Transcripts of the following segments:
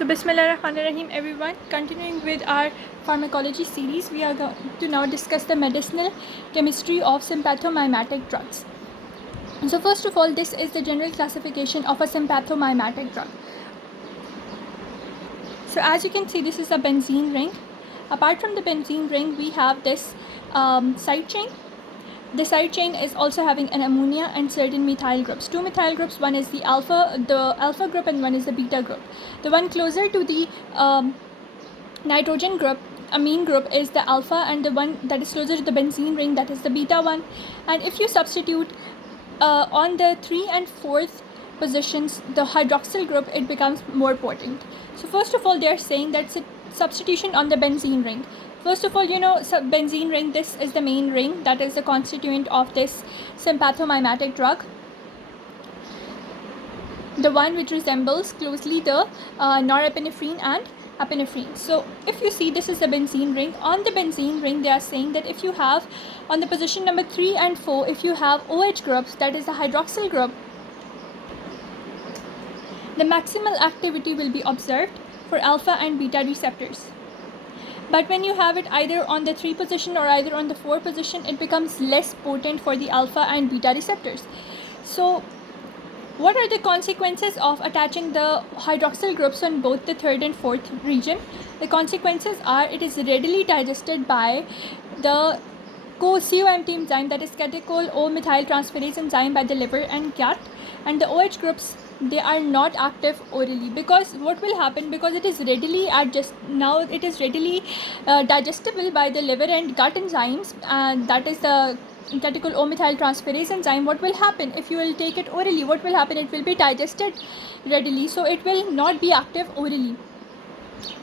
So Bismillahirrahmanirrahim everyone. Continuing with our pharmacology series, we are going to now discuss the medicinal chemistry of sympathomimetic drugs. So first of all, this is the general classification of a sympathomimetic drug. So as you can see, this is a benzene ring. Apart from the benzene ring, we have this side chain. The side chain is also having an ammonia and certain methyl groups. Two methyl groups, one is the alpha group and one is the beta group. The one closer to the nitrogen group, amine group, is the alpha, and the one that is closer to the benzene ring, that is the beta one. And if you substitute on the 3 and 4th positions the hydroxyl group, it becomes more potent. So first of all, they are saying that's a substitution on the benzene ring. First of all, benzene ring, this is the main ring that is the constituent of this sympathomimetic drug, the one which resembles closely the norepinephrine and epinephrine. So if you see, this is the benzene ring. On the benzene ring, they are saying that if you have on the position number 3 and 4, if you have OH groups, that is the hydroxyl group, the maximal activity will be observed for alpha and beta receptors. But when you have it either on the 3 position or either on the 4 position, it becomes less potent for the alpha and beta receptors. So what are the consequences of attaching the hydroxyl groups on both the 3rd and 4th region? The consequences are it is readily digested by the COMT enzyme, that is catechol O-methyltransferase enzyme, by the liver and gut. And the OH groups, they are not active orally, because what will happen, because it is readily digestible by the liver and gut enzymes, and that is the catechol O-methyltransferase enzyme. What will happen if you will take it orally? What will happen? It will be digested readily, so it will not be active orally.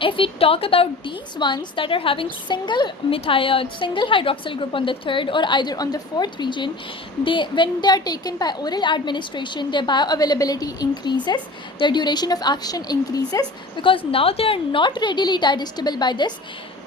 If we talk about these ones that are having single hydroxyl group on the 3rd or either on the 4th region, when they are taken by oral administration, their bioavailability increases, their duration of action increases, because now they are not readily digestible by this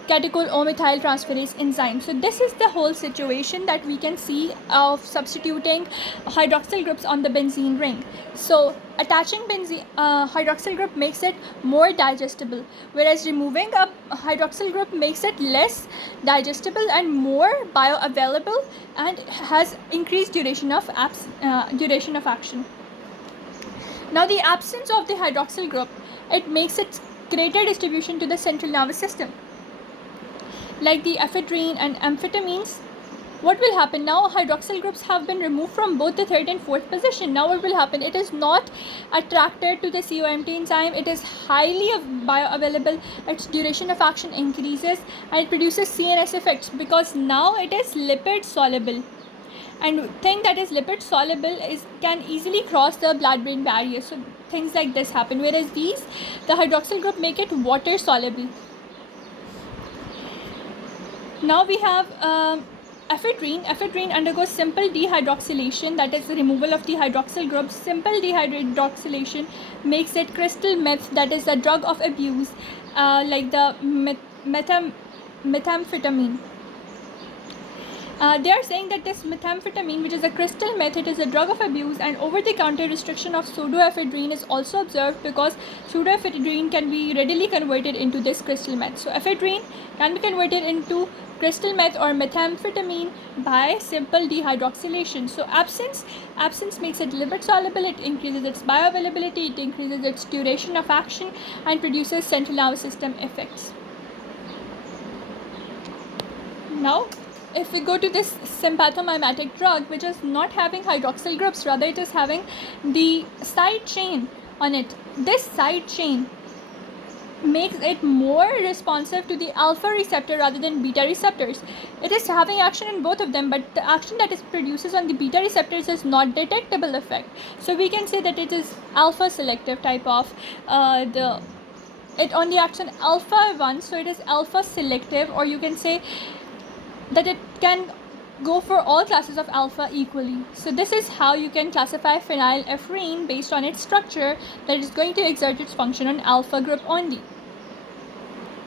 catechol O-methyltransferase enzyme. So this is the whole situation that we can see of substituting hydroxyl groups on the benzene ring. So attaching hydroxyl group makes it more digestible, whereas removing a hydroxyl group makes it less digestible and more bioavailable, and has increased duration of action. Now the absence of the hydroxyl group, it makes its greater distribution to the central nervous system, like the ephedrine and amphetamines. What will happen now? Hydroxyl groups have been removed from both the 3rd and 4th position. Now what will happen? It is not attracted to the COMT enzyme. It is highly bioavailable. Its duration of action increases, and it produces CNS effects, because now it is lipid soluble. And thing that is lipid soluble can easily cross the blood-brain barrier. So things like this happen. Whereas the hydroxyl group make it water soluble. Now we have ephedrine. Ephedrine undergoes simple dehydroxylation, that is the removal of the hydroxyl group. Simple dehydroxylation makes it crystal meth, that is a drug of abuse, like the methamphetamine. They are saying that this methamphetamine, which is a crystal meth, it is a drug of abuse, and over-the-counter restriction of pseudoephedrine is also observed, because pseudoephedrine can be readily converted into this crystal meth. So ephedrine can be converted into crystal meth or methamphetamine by simple dehydroxylation. So absence makes it lipid soluble, it increases its bioavailability, it increases its duration of action, and produces central nervous system effects. Now if we go to this sympathomimetic drug, which is not having hydroxyl groups, rather it is having the side chain on it. This side chain makes it more responsive to the alpha receptor rather than beta receptors. It is having action in both of them, but the action that it produces on the beta receptors is not detectable effect. So we can say that it is alpha selective type of it only acts on alpha 1, so it is alpha selective, or you can say that it can go for all classes of alpha equally. So this is how you can classify phenylephrine based on its structure, that is going to exert its function on alpha group only.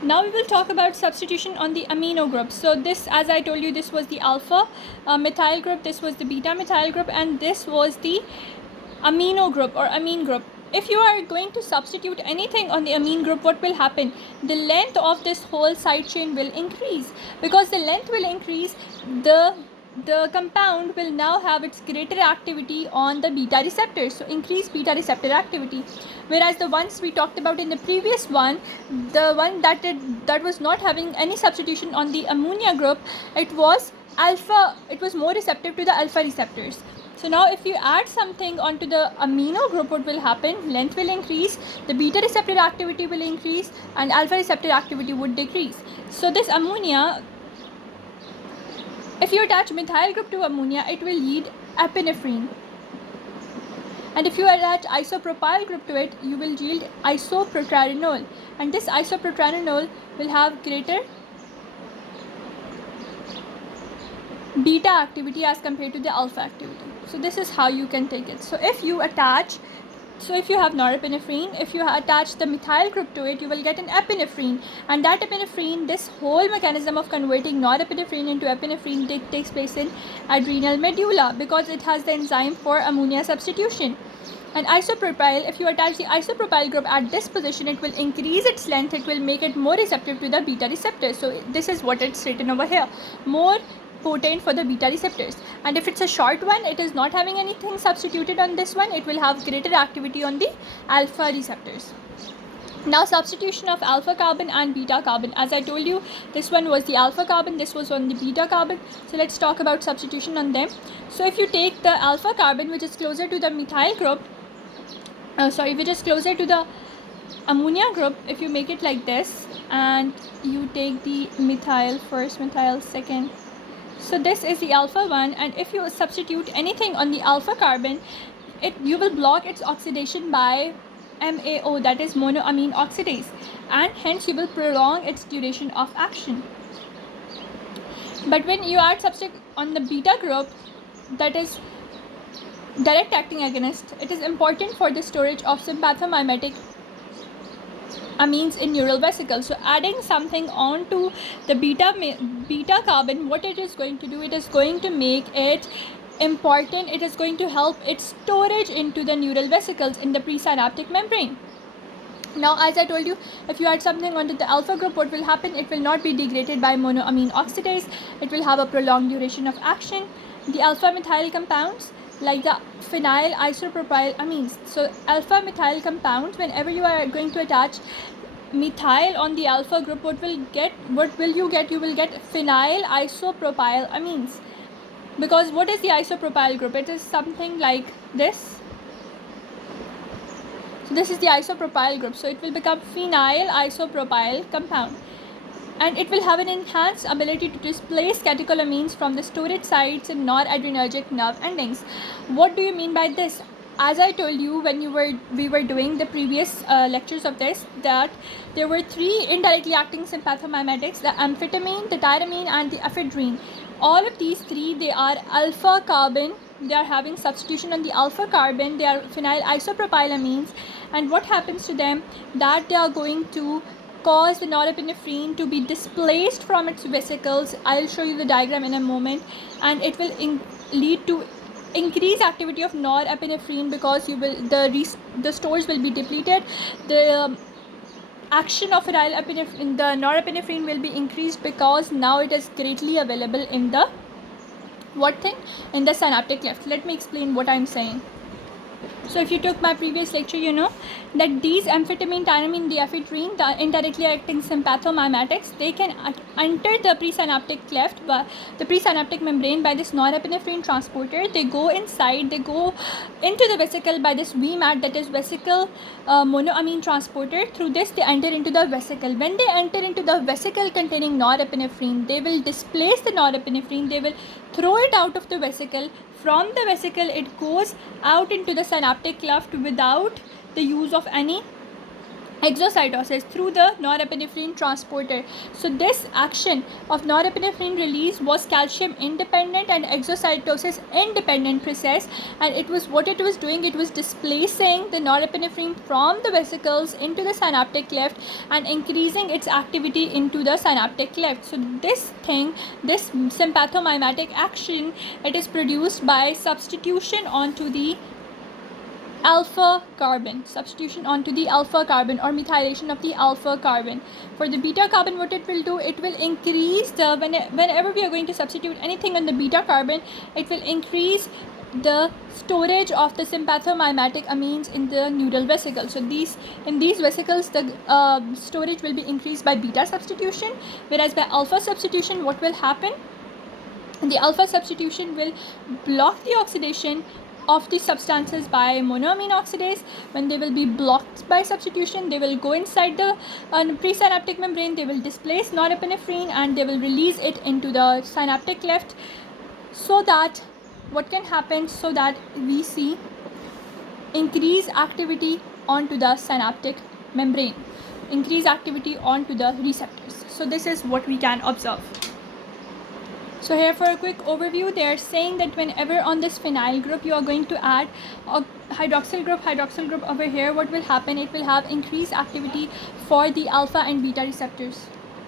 Now we will talk about substitution on the amino groups. So this, as I told you, this was the alpha methyl group, this was the beta methyl group, and this was the amino group or amine group. if you are going to substitute anything on the amine group, what will happen? The length of this whole side chain will increase. Because the length will increase, the compound will now have its greater activity on the beta receptors, so increased beta receptor activity. Whereas the ones we talked about in the previous one, the one that was not having any substitution on the ammonia group, it was more receptive to the alpha receptors. So now if you add something onto the amino group, what will happen? Length will increase, the beta receptor activity will increase, and alpha receptor activity would decrease. So this ammonia, if you attach methyl group to ammonia, it will yield epinephrine. And if you attach isopropyl group to it, you will yield isoprotranolol. And this isoprotranolol will have greater beta activity as compared to the alpha activity. So this is how you can take it. So if you have norepinephrine, if you attach the methyl group to it, you will get an epinephrine. And that epinephrine, this whole mechanism of converting norepinephrine into epinephrine takes place in adrenal medulla, because it has the enzyme for ammonia substitution. And isopropyl, if you attach the isopropyl group at this position, it will increase its length, it will make it more receptive to the beta receptors. So this is what it's written over here, more potent for the beta receptors. And if it's a short one, it is not having anything substituted on this one, it will have greater activity on the alpha receptors. Now substitution of alpha carbon and beta carbon. As I told you, this one was the alpha carbon, this was on the beta carbon. So let's talk about substitution on them. So if you take the alpha carbon, which is closer to the methyl group, which is closer to the ammonia group, if you make it like this and you take the methyl first, methyl second, so this is the alpha one, and if you substitute anything on the alpha carbon, you will block its oxidation by MAO, that is monoamine oxidase, and hence you will prolong its duration of action. But when you add substitute on the beta group, that is direct acting agonist, it is important for the storage of sympathomimetic amines in neural vesicles. So adding something onto the beta carbon, what it is going to do, it is going to make it important, it is going to help its storage into the neural vesicles in the presynaptic membrane. Now, as I told you, if you add something onto the alpha group, what will happen? It will not be degraded by monoamine oxidase, it will have a prolonged duration of action. The alpha methyl compounds, like the phenyl isopropyl amines, so alpha methyl compounds, whenever you are going to attach methyl on the alpha group, what will you get? You will get phenyl isopropyl amines. Because what is the isopropyl group? It is something like this. So this is the isopropyl group, so it will become phenyl isopropyl compound, and it will have an enhanced ability to displace catecholamines from the storage sites in noradrenergic nerve endings. What do you mean by this? As I told you when we were doing the previous lectures of this, that there were three indirectly acting sympathomimetics: the amphetamine, the tyramine, and the ephedrine. All of these three, they are alpha carbon, they are having substitution on the alpha carbon, they are phenyl isopropylamines, and what happens to them? That they are going to cause the norepinephrine to be displaced from its vesicles. I'll show you the diagram in a moment, and it will lead to increased activity of norepinephrine, because the stores will be depleted, the action of the norepinephrine will be increased, because now it is greatly available in the in the synaptic cleft. Let me explain what I'm saying. So if you took my previous lecture, you know that these amphetamine, tyramine, the ephedrine, the indirectly acting sympathomimetics, they can enter the presynaptic cleft, the presynaptic membrane, by this norepinephrine transporter. They go inside, they go into the vesicle by this VMAT, that is vesicle monoamine transporter. Through this, they enter into the vesicle. When they enter into the vesicle containing norepinephrine, they will displace the norepinephrine, they will throw it out of the vesicle. From the vesicle, it goes out into the synaptic cleft without the use of any exocytosis through the norepinephrine transporter. So this action of norepinephrine release was calcium independent and exocytosis independent process, and it was doing, it was displacing the norepinephrine from the vesicles into the synaptic cleft and increasing its activity into the synaptic cleft. So this sympathomimetic action, it is produced by substitution onto the alpha carbon, substitution onto the alpha carbon or methylation of the alpha carbon. For the beta carbon, what it will do, it will increase the, whenever we are going to substitute anything on the beta carbon, it will increase the storage of the sympathomimetic amines in the neural vesicle. So in these vesicles, the storage will be increased by beta substitution, whereas by alpha substitution, what will happen? The alpha substitution will block the oxidation of the substances by monoamine oxidase. When they will be blocked by substitution, they will go inside the presynaptic membrane, they will displace norepinephrine and they will release it into the synaptic cleft, so that what can happen, so that we see increased activity onto the synaptic membrane, increased activity onto the receptors. So this is what we can observe. So here for a quick overview, they are saying that whenever on this phenyl group you are going to add a hydroxyl group over here, what will happen? It will have increased activity for the alpha and beta receptors.